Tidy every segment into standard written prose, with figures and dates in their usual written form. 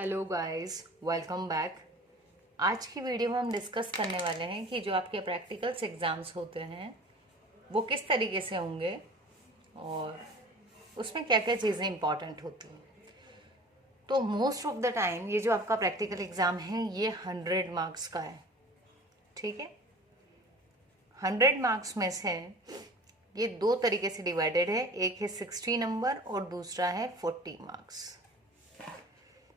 Hello guys, welcome back. आज की video में हम डिस्कस करने वाले हैं कि जो आपके प्रैक्टिकल्स एग्जाम्स होते हैं वो किस तरीके से होंगे और उसमें क्या क्या चीज़ें इंपॉर्टेंट होती हैं। तो मोस्ट ऑफ द टाइम ये जो आपका प्रैक्टिकल एग्ज़ाम है ये 100 मार्क्स का है। ठीक है, 100 मार्क्स में से ये दो तरीके से डिवाइडेड है। एक है 60 नंबर और दूसरा है 40 मार्क्स।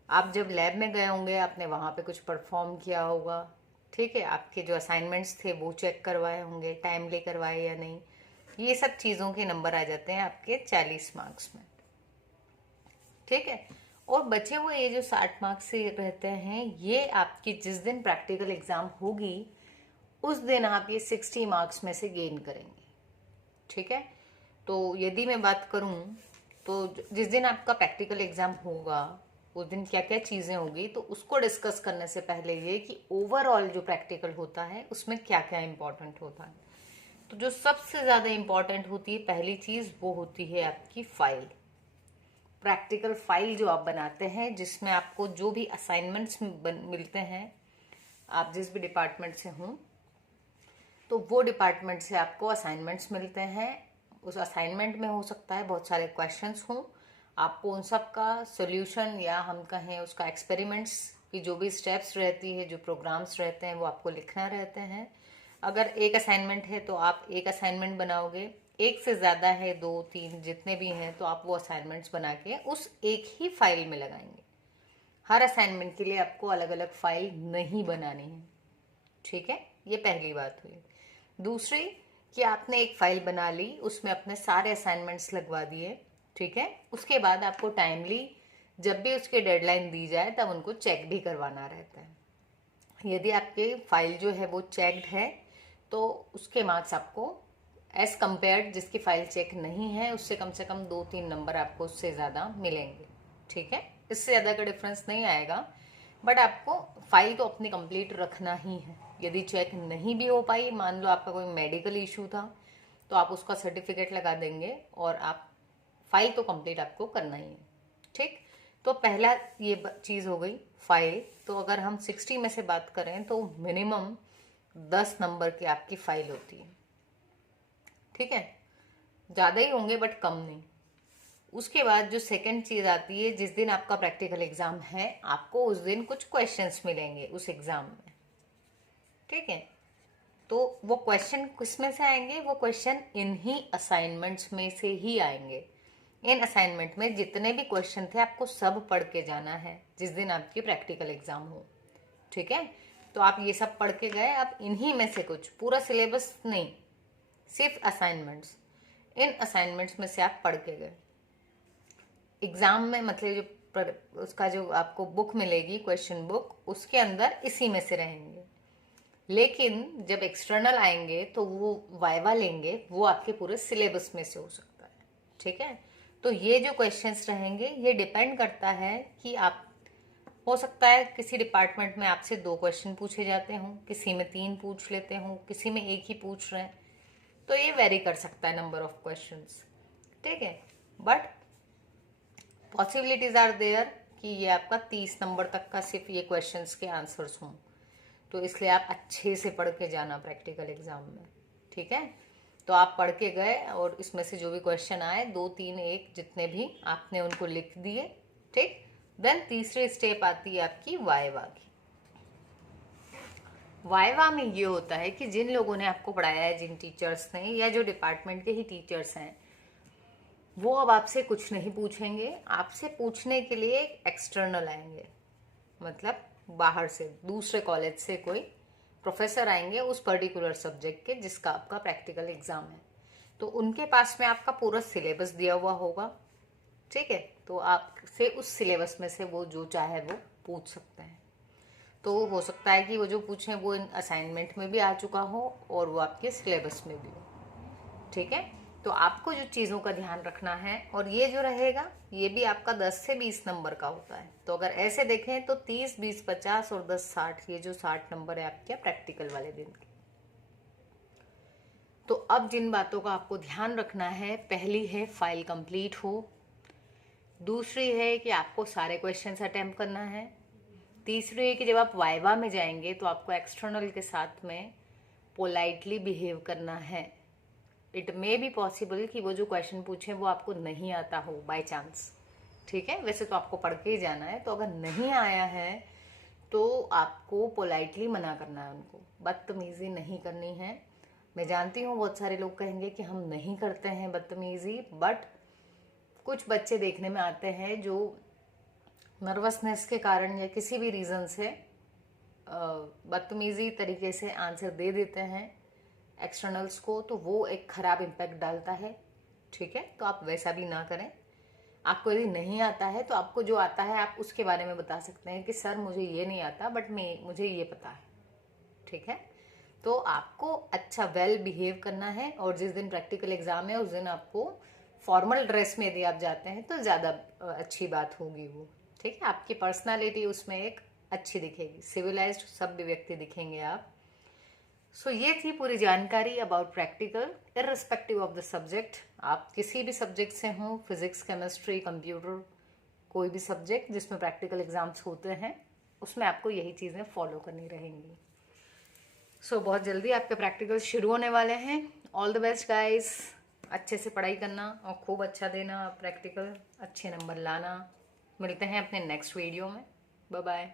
आप जब लैब में गए होंगे, आपने वहाँ पे कुछ परफॉर्म किया होगा। ठीक है, आपके जो असाइनमेंट्स थे वो चेक करवाए होंगे, टाइमली करवाए या नहीं। ये सब चीज़ों के नंबर आ जाते हैं आपके 40 मार्क्स में। ठीक है, और बचे हुए ये जो 60 मार्क्स से रहते हैं, ये आपकी जिस दिन प्रैक्टिकल एग्जाम होगी उस दिन आप ये 60 मार्क्स में से गेन करेंगे। ठीक है, तो यदि मैं बात करूं तो जिस दिन आपका प्रैक्टिकल एग्जाम होगा उस दिन क्या क्या चीज़ें होगी, तो उसको डिस्कस करने से पहले ये कि ओवरऑल जो प्रैक्टिकल होता है उसमें क्या क्या इंपॉर्टेंट होता है। तो जो सबसे ज़्यादा इंपॉर्टेंट होती है पहली चीज़ वो होती है आपकी फाइल। प्रैक्टिकल फाइल जो आप बनाते हैं जिसमें आपको जो भी असाइनमेंट्स मिलते हैं, आप जिस भी डिपार्टमेंट से हों तो वो डिपार्टमेंट से आपको असाइनमेंट्स मिलते हैं। उस असाइनमेंट में हो सकता है बहुत सारे क्वेश्चंस हों, आपको उन सब का सोल्यूशन या हम कहें उसका एक्सपेरिमेंट्स की जो भी स्टेप्स रहती है, जो प्रोग्राम्स रहते हैं वो आपको लिखना रहते हैं। अगर एक असाइनमेंट है तो आप एक असाइनमेंट बनाओगे, एक से ज़्यादा है, दो तीन जितने भी हैं, तो आप वो असाइनमेंट्स बना के उस एक ही फाइल में लगाएंगे। हर असाइनमेंट के लिए आपको अलग अलग फाइल नहीं बनानी है। ठीक है, ये पहली बात हुई। दूसरी कि आपने एक फाइल बना ली, उसमें अपने सारे असाइनमेंट्स लगवा दिए। ठीक है, उसके बाद आपको टाइमली जब भी उसकी डेडलाइन दी जाए तब उनको चेक भी करवाना रहता है। यदि आपकी फाइल जो है वो चेक्ड है तो उसके मार्क्स आपको एज कम्पेयर्ड जिसकी फाइल चेक नहीं है उससे कम 2-3 नंबर आपको उससे ज़्यादा मिलेंगे। ठीक है, इससे ज़्यादा का डिफरेंस नहीं आएगा, बट आपको फाइल तो अपनी कंप्लीट रखना ही है। यदि चेक नहीं भी हो पाई, मान लो आपका कोई मेडिकल इशू था, तो आप उसका सर्टिफिकेट लगा देंगे और आप फाइल तो कंप्लीट आपको करना ही है। ठीक, तो पहला ये चीज़ हो गई फाइल। तो अगर हम 60 में से बात करें तो मिनिमम 10 नंबर की आपकी फाइल होती है। ठीक है, ज़्यादा ही होंगे बट कम नहीं। उसके बाद जो सेकंड चीज़ आती है, जिस दिन आपका प्रैक्टिकल एग्जाम है आपको उस दिन कुछ क्वेश्चंस मिलेंगे उस एग्जाम में। ठीक है, तो वो क्वेश्चन किस में से आएंगे? वो क्वेश्चन इन्हीं असाइनमेंट्स में से ही आएंगे। इन असाइनमेंट में जितने भी क्वेश्चन थे आपको सब पढ़ के जाना है जिस दिन आपकी प्रैक्टिकल एग्जाम हो। ठीक है, तो आप ये सब पढ़ के गए, आप इन्हीं में से कुछ, पूरा सिलेबस नहीं, सिर्फ असाइनमेंट्स, इन असाइनमेंट्स में से आप पढ़ के गए। एग्जाम में मतलब जो उसका जो आपको बुक मिलेगी, क्वेश्चन बुक, उसके अंदर इसी में से रहेंगे। लेकिन जब एक्सटर्नल आएंगे तो वो वाइवा लेंगे, वो आपके पूरे सिलेबस में से हो सकता है। ठीक है, तो ये जो क्वेश्चंस रहेंगे ये डिपेंड करता है कि आप, हो सकता है किसी डिपार्टमेंट में आपसे 2 क्वेश्चन पूछे जाते हों, किसी में 3 पूछ लेते हों, किसी में एक ही पूछ रहे हैं, तो ये वेरी कर सकता है नंबर ऑफ क्वेश्चंस। ठीक है, बट पॉसिबिलिटीज आर देयर कि ये आपका 30 नंबर तक का सिर्फ ये क्वेश्चंस के आंसर्स हों। तो इसलिए आप अच्छे से पढ़ के जाना प्रैक्टिकल एग्जाम में। ठीक है, तो आप पढ़ के गए और इसमें से जो भी क्वेश्चन आए, 2 3 1 जितने भी, आपने उनको लिख दिए। ठीक, देन तीसरी स्टेप आती है आपकी वाइवा की। वाइवा में ये होता है कि जिन लोगों ने आपको पढ़ाया है, जिन टीचर्स ने या जो डिपार्टमेंट के ही टीचर्स हैं, वो अब आपसे कुछ नहीं पूछेंगे। आपसे पूछने के लिए एक्सटर्नल आएंगे, मतलब बाहर से दूसरे कॉलेज से कोई प्रोफेसर आएंगे उस पर्टिकुलर सब्जेक्ट के जिसका आपका प्रैक्टिकल एग्जाम है। तो उनके पास में आपका पूरा सिलेबस दिया हुआ होगा। ठीक है, तो आपसे उस सिलेबस में से वो जो चाहे वो पूछ सकते हैं। तो हो सकता है कि वो जो पूछें वो असाइनमेंट में भी आ चुका हो और वो आपके सिलेबस में भी हो। ठीक है, तो आपको जो चीज़ों का ध्यान रखना है, और ये जो रहेगा ये भी आपका 10 से 20 नंबर का होता है। तो अगर ऐसे देखें तो 30, 20, 50 और 10, 60, ये जो 60 नंबर है आपके प्रैक्टिकल वाले दिन के। तो अब जिन बातों का आपको ध्यान रखना है, पहली है फाइल कंप्लीट हो। दूसरी है कि आपको सारे क्वेश्चंस अटेम्प्ट करना है। तीसरी है कि जब आप वाइवा में जाएंगे तो आपको एक्सटर्नल के साथ में पोलाइटली बिहेव करना है। इट मे बी पॉसिबल कि वो जो क्वेश्चन पूछे वो आपको नहीं आता हो बाय चांस, ठीक है। वैसे तो आपको पढ़ के ही जाना है, तो अगर नहीं आया है तो आपको पोलाइटली मना करना है, उनको बदतमीजी नहीं करनी है। मैं जानती हूँ बहुत सारे लोग कहेंगे कि हम नहीं करते हैं बदतमीजी, बट कुछ बच्चे देखने में आते हैं जो नर्वसनेस के कारण या किसी भी रीज़न से बदतमीजी तरीके से आंसर दे देते हैं एक्सटर्नल्स को, तो वो एक खराब इम्पैक्ट डालता है, ठीक है। तो आप वैसा भी ना करें। आपको यदि नहीं आता है तो आपको जो आता है आप उसके बारे में बता सकते हैं कि सर मुझे ये नहीं आता बट मुझे ये पता है, ठीक है। तो आपको अच्छा वेल बिहेव करना है, और जिस दिन प्रैक्टिकल एग्जाम है उस दिन आपको फॉर्मल ड्रेस में यदि आप जाते हैं तो ज़्यादा अच्छी बात होगी वो, ठीक है। आपकी पर्सनालिटी उसमें एक अच्छी दिखेगी, सिविलाइज्ड सभ्य व्यक्ति दिखेंगे आप। सो ये थी पूरी जानकारी about practical irrespective of the subject. आप किसी भी सब्जेक्ट से हों, फिजिक्स, केमिस्ट्री, कंप्यूटर, कोई भी सब्जेक्ट जिसमें प्रैक्टिकल एग्जाम्स होते हैं उसमें आपको यही चीज़ें फॉलो करनी रहेंगी। सो बहुत जल्दी आपके प्रैक्टिकल शुरू होने वाले हैं। ऑल द बेस्ट गाइस, अच्छे से पढ़ाई करना और खूब अच्छा देना प्रैक्टिकल, अच्छे नंबर लाना। मिलते हैं अपने नेक्स्ट वीडियो में। Bye bye.